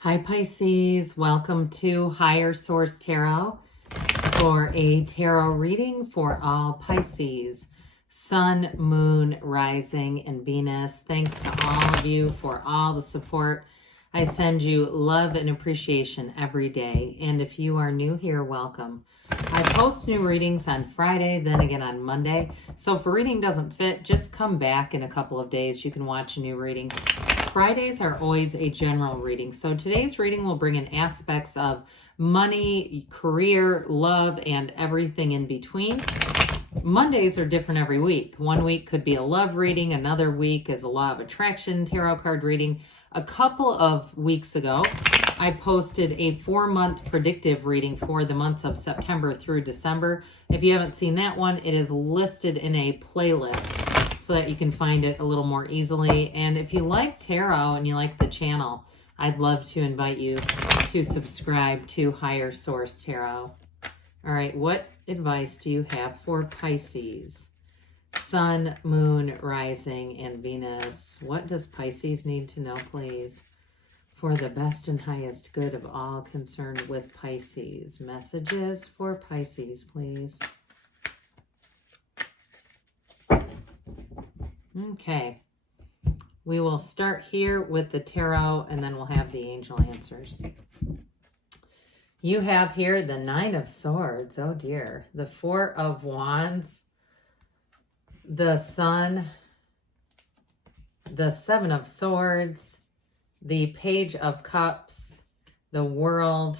Hi Pisces, welcome to Higher Source Tarot for a tarot reading for all Pisces, Sun, Moon, Rising, and Venus. Thanks to all of you for all the support. I send you love and appreciation every day. And if you are new here, welcome. I post new readings on Friday, then again on Monday. So if a reading doesn't fit, just come back in a couple of days. You can watch a new reading. Fridays are always a general reading. So today's reading will bring in aspects of money, career, love, and everything in between. Mondays are different every week. One week could be a love reading. Another week is a law of attraction tarot card reading. A couple of weeks ago, I posted a 4-month predictive reading for the months of September through December. If you haven't seen that one, it is listed in a playlist so that you can find it a little more easily. And if you like tarot and you like the channel, I'd love to invite you to subscribe to Higher Source Tarot. All right, what advice do you have for Pisces? Sun, Moon, Rising, and Venus. What does Pisces need to know, please? For the best and highest good of all concerned with Pisces. Messages for Pisces, please. Okay, we will start here with the tarot and then we'll have the angel answers. You have here the 9 of Swords, oh dear, the 4 of Wands, the Sun, the 7 of Swords, the Page of Cups, the World,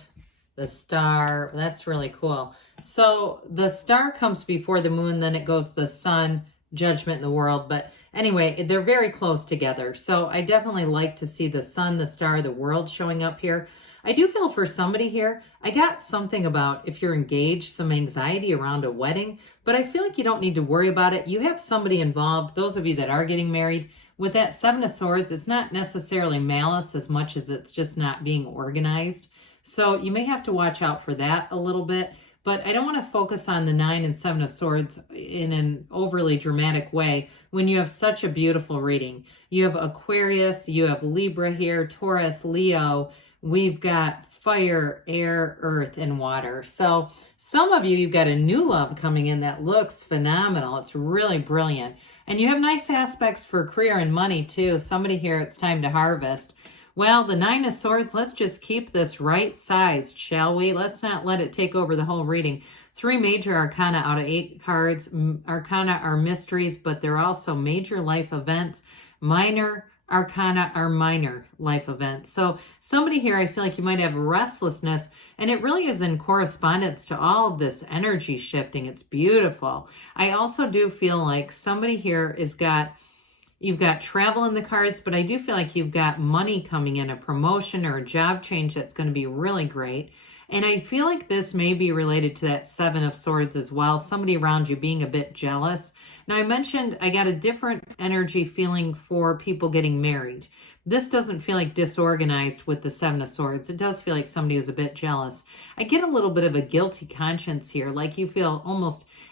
the Star. That's really cool. So the Star comes before the Moon, then it goes the Sun, Judgment, and the World. But anyway, they're very close together. So I definitely like to see the Sun, the Star, the World showing up here. I do feel for somebody here, I got something about if you're engaged, some anxiety around a wedding, but I feel like you don't need to worry about it. You have somebody involved, those of you that are getting married. With that 7 of Swords, it's not necessarily malice as much as it's just not being organized. So you may have to watch out for that a little bit. But I don't want to focus on the 9 and 7 of Swords in an overly dramatic way when you have such a beautiful reading. You have Aquarius, you have Libra here, Taurus, Leo. We've got fire, air, earth, and water. So some of you, you've got a new love coming in that looks phenomenal. It's really brilliant. And you have nice aspects for career and money too. Somebody here, it's time to harvest. Well, the 9 of Swords, let's just keep this right sized, shall we? Let's not let it take over the whole reading. 3 major arcana out of 8 cards. Arcana are mysteries, but they're also major life events. Minor arcana are minor life events. So somebody here, I feel like you might have restlessness, and it really is in correspondence to all of this energy shifting. It's beautiful. I also do feel like somebody here you've got travel in the cards, but I do feel like you've got money coming in, a promotion or a job change that's going to be really great. And I feel like this may be related to that 7 of Swords as well. Somebody around you being a bit jealous. Now I mentioned I got a different energy feeling for people getting married. This doesn't feel like disorganized with the 7 of Swords. It does feel like somebody who's a bit jealous. I get a little bit of a guilty conscience here. Like you feel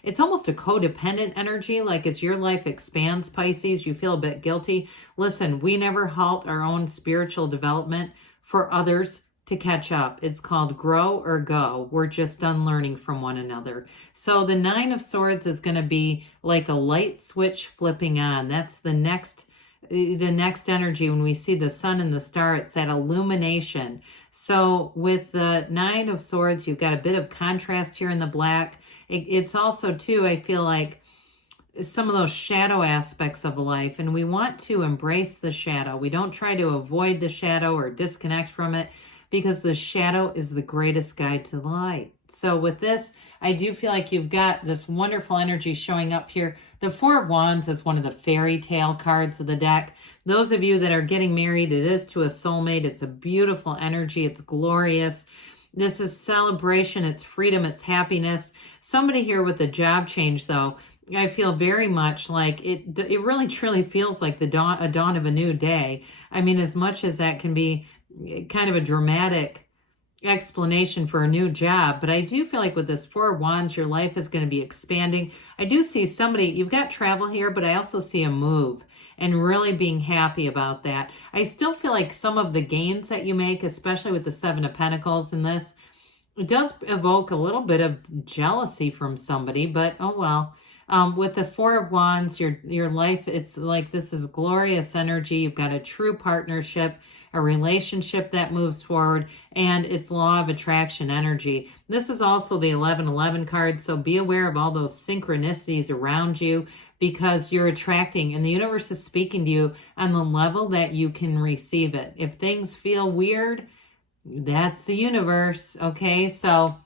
it's almost a codependent energy. Like as your life expands, Pisces, you feel a bit guilty. Listen, we never halt our own spiritual development for others to catch up. It's called grow or go. We're just done learning from one another. So the 9 of Swords is going to be like a light switch flipping on. That's the next energy. When we see the Sun and the Star, it's that illumination. So with the 9 of Swords, you've got a bit of contrast here in the black. It's also too, I feel like, some of those shadow aspects of life, and we want to embrace the shadow. We don't try to avoid the shadow or disconnect from it, because the shadow is the greatest guide to the light. So with this, I do feel like you've got this wonderful energy showing up here. The 4 of Wands is one of the fairy tale cards of the deck. Those of you that are getting married, it is to a soulmate. It's a beautiful energy. It's glorious. This is celebration. It's freedom. It's happiness. Somebody here with a job change, though, I feel very much like it really truly feels like a dawn of a new day. I mean, as much as that can be kind of a dramatic explanation for a new job, but I do feel like with this 4 of Wands, your life is going to be expanding. I do see somebody, you've got travel here, but I also see a move. and really being happy about that. I still feel like some of the gains that you make, especially with the Seven of Pentacles in this, it does evoke a little bit of jealousy from somebody, but oh well. With the Four of Wands, your life, it's like this is glorious energy. You've got a true partnership, a relationship that moves forward, and it's law of attraction energy. This is also the 1111 card, so be aware of all those synchronicities around you, because you're attracting and the universe is speaking to you on the level that you can receive it. If things feel weird, that's the universe, okay? So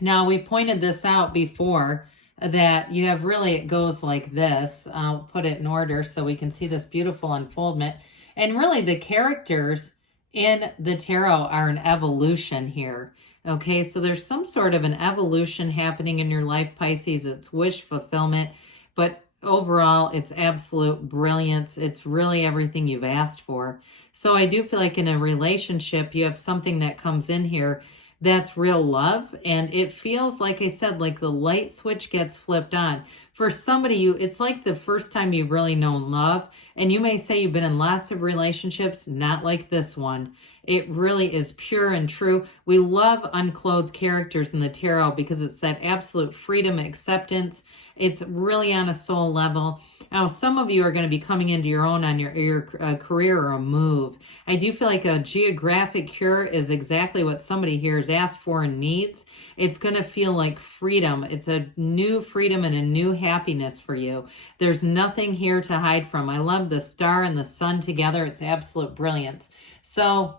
now we pointed this out before, that you have really, it goes like this. I'll put it in order so we can see this beautiful unfoldment. And really the characters in the tarot are an evolution here. Okay, so there's some sort of an evolution happening in your life, Pisces. It's wish fulfillment, but overall it's absolute brilliance. It's really everything you've asked for. So I do feel like in a relationship, you have something that comes in here that's real love, and it feels, like I said, like the light switch gets flipped on. For somebody, it's like the first time you've really known love, and you may say you've been in lots of relationships, not like this one. It really is pure and true. We love unclothed characters in the tarot because it's that absolute freedom, acceptance. It's really on a soul level. Now, some of you are going to be coming into your own on your career or a move. I do feel like a geographic cure is exactly what somebody here has asked for and needs. It's going to feel like freedom. It's a new freedom and a new happiness for you. There's nothing here to hide from. I love the star and the sun together. It's absolute brilliance. So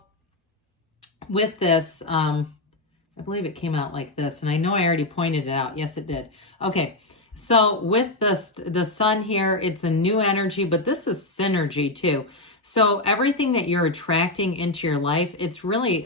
with this, I believe it came out like this, and I know I already pointed it out. Yes, it did. Okay. So with the sun here, it's a new energy, but this is synergy too. So everything that you're attracting into your life, it's really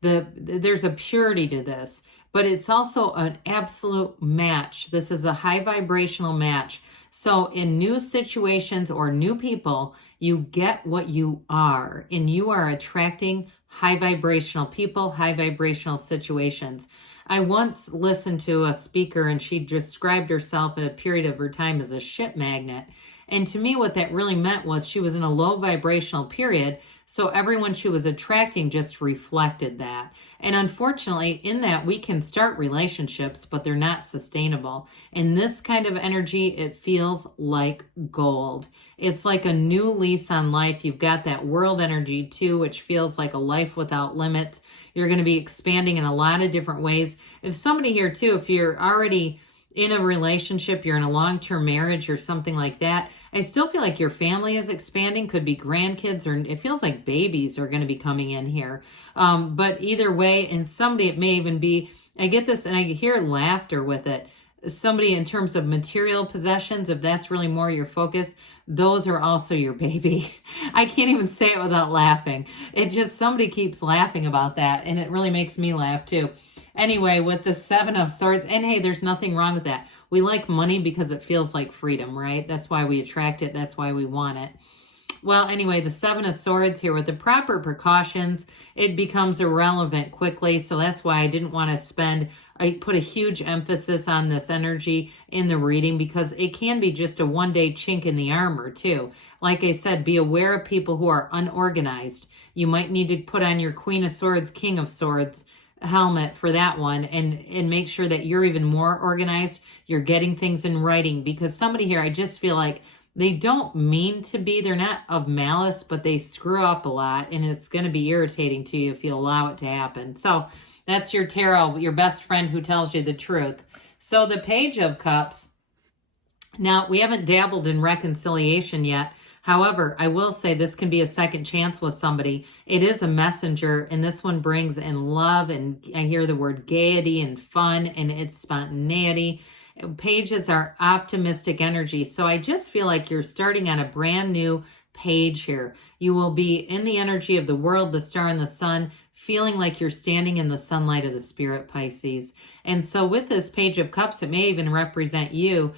there's a purity to this, but it's also an absolute match. This is a high vibrational match. So in new situations or new people, you get what you are, and you are attracting high vibrational people, high vibrational situations. I once listened to a speaker, and she described herself at a period of her time as a ship magnet. And to me, what that really meant was she was in a low vibrational period, so everyone she was attracting just reflected that. And unfortunately, in that, we can start relationships, but they're not sustainable. In this kind of energy, it feels like gold. It's like a new lease on life. You've got that world energy too, which feels like a life without limits. You're going to be expanding in a lot of different ways. If somebody here too, if you're already in a relationship, you're in a long-term marriage or something like that, I still feel like your family is expanding. Could be grandkids, or it feels like babies are going to be coming in here. But either way, and somebody, it may even be, I get this and I hear laughter with it. Somebody in terms of material possessions, if that's really more your focus, those are also your baby. I can't even say it without laughing. It just, somebody keeps laughing about that, and it really makes me laugh too. Anyway, with the Seven of Swords, and hey, there's nothing wrong with that. We like money because it feels like freedom, right? That's why we attract it. That's why we want it. Well, anyway, the Seven of Swords here, with the proper precautions, it becomes irrelevant quickly. So that's why I didn't want to I put a huge emphasis on this energy in the reading, because it can be just a one-day chink in the armor too. Like I said, be aware of people who are unorganized. You might need to put on your Queen of Swords, King of Swords helmet for that one, and make sure that you're even more organized. You're getting things in writing, because somebody here, I just feel like they don't mean to be, they're not of malice, but they screw up a lot, and it's going to be irritating to you if you allow it to happen. So that's your tarot, your best friend who tells you the truth. So the Page of Cups, now we haven't dabbled in reconciliation yet. However, I will say this can be a second chance with somebody. It is a messenger, and this one brings in love, and I hear the word gaiety and fun, and it's spontaneity. Pages are optimistic energy. So I just feel like you're starting on a brand new page here. You will be in the energy of the world, the star and the sun, feeling like you're standing in the sunlight of the spirit, Pisces. And so with this Page of Cups, it may even represent you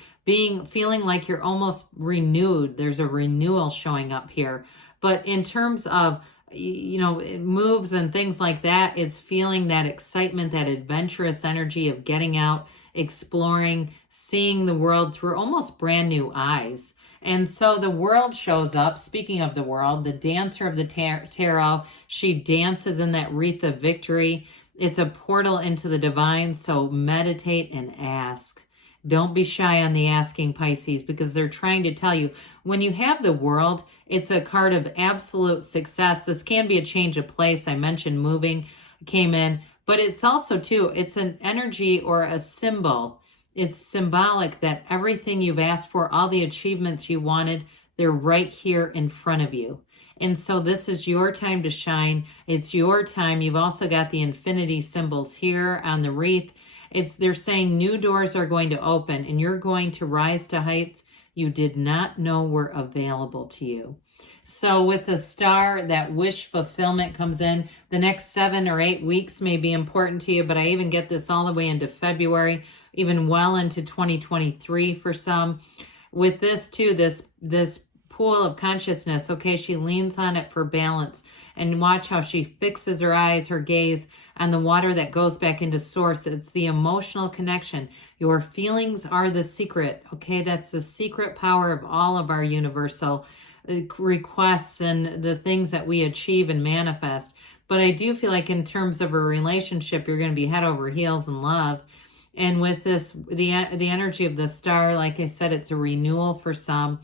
feeling like you're almost renewed. There's a renewal showing up here. But in terms of, moves and things like that, it's feeling that excitement, that adventurous energy of getting out, exploring, seeing the world through almost brand new eyes. And so the world shows up. Speaking of the world, the dancer of the tarot, she dances in that wreath of victory. It's a portal into the divine, so meditate and ask. Don't be shy on the asking, Pisces, because they're trying to tell you, when you have the world, it's a card of absolute success. This can be a change of place. I mentioned moving came in, but it's also, too, it's an energy or a symbol. It's symbolic that everything you've asked for, all the achievements you wanted, they're right here in front of you. And so this is your time to shine. It's your time. You've also got the infinity symbols here on the wreath. They're saying new doors are going to open and you're going to rise to heights you did not know were available to you. So with the star, that wish fulfillment comes in. The next 7 or 8 weeks may be important to you, but I even get this all the way into February, even well into 2023 for some. With this too, this pool of consciousness, okay, she leans on it for balance. And watch how she fixes her eyes, her gaze on the water that goes back into source. It's the emotional connection. Your feelings are the secret, okay? That's the secret power of all of our universal requests and the things that we achieve and manifest. But I do feel like in terms of a relationship, you're going to be head over heels in love. And with this, the energy of the star, like I said, it's a renewal for some.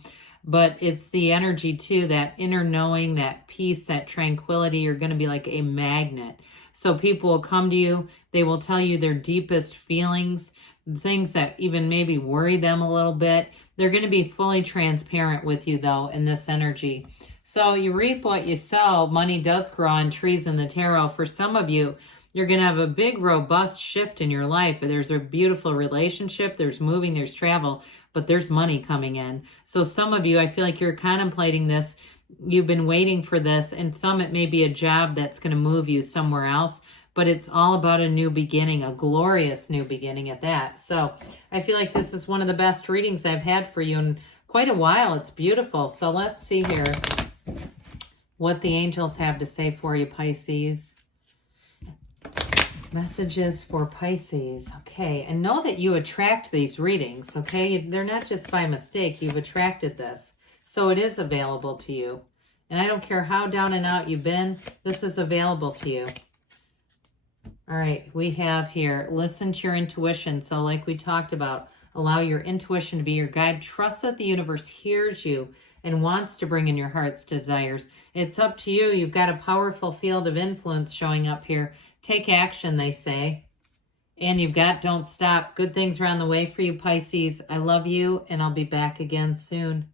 But it's the energy too, that inner knowing, that peace, that tranquility. You're going to be like a magnet. So people will come to you. They will tell you their deepest feelings, things that even maybe worry them a little bit. They're going to be fully transparent with you though in this energy. So you reap what you sow. Money does grow on trees in the tarot. For some of you, you're going to have a big, robust shift in your life. There's a beautiful relationship. There's moving, there's travel. But there's money coming in. So some of you, I feel like you're contemplating this. You've been waiting for this. And some, it may be a job that's going to move you somewhere else. But it's all about a new beginning, a glorious new beginning at that. So I feel like this is one of the best readings I've had for you in quite a while. It's beautiful. So let's see here what the angels have to say for you, Pisces. Messages for Pisces. Okay, and know that you attract these readings, okay? They're not just by mistake. You've attracted this. So it is available to you. And I don't care how down and out you've been, this is available to you. All right, we have here, listen to your intuition. So like we talked about, allow your intuition to be your guide. Trust that the universe hears you and wants to bring in your heart's desires. It's up to you. You've got a powerful field of influence showing up here. Take action, they say. And you've got don't stop. Good things are on the way for you, Pisces. I love you, and I'll be back again soon.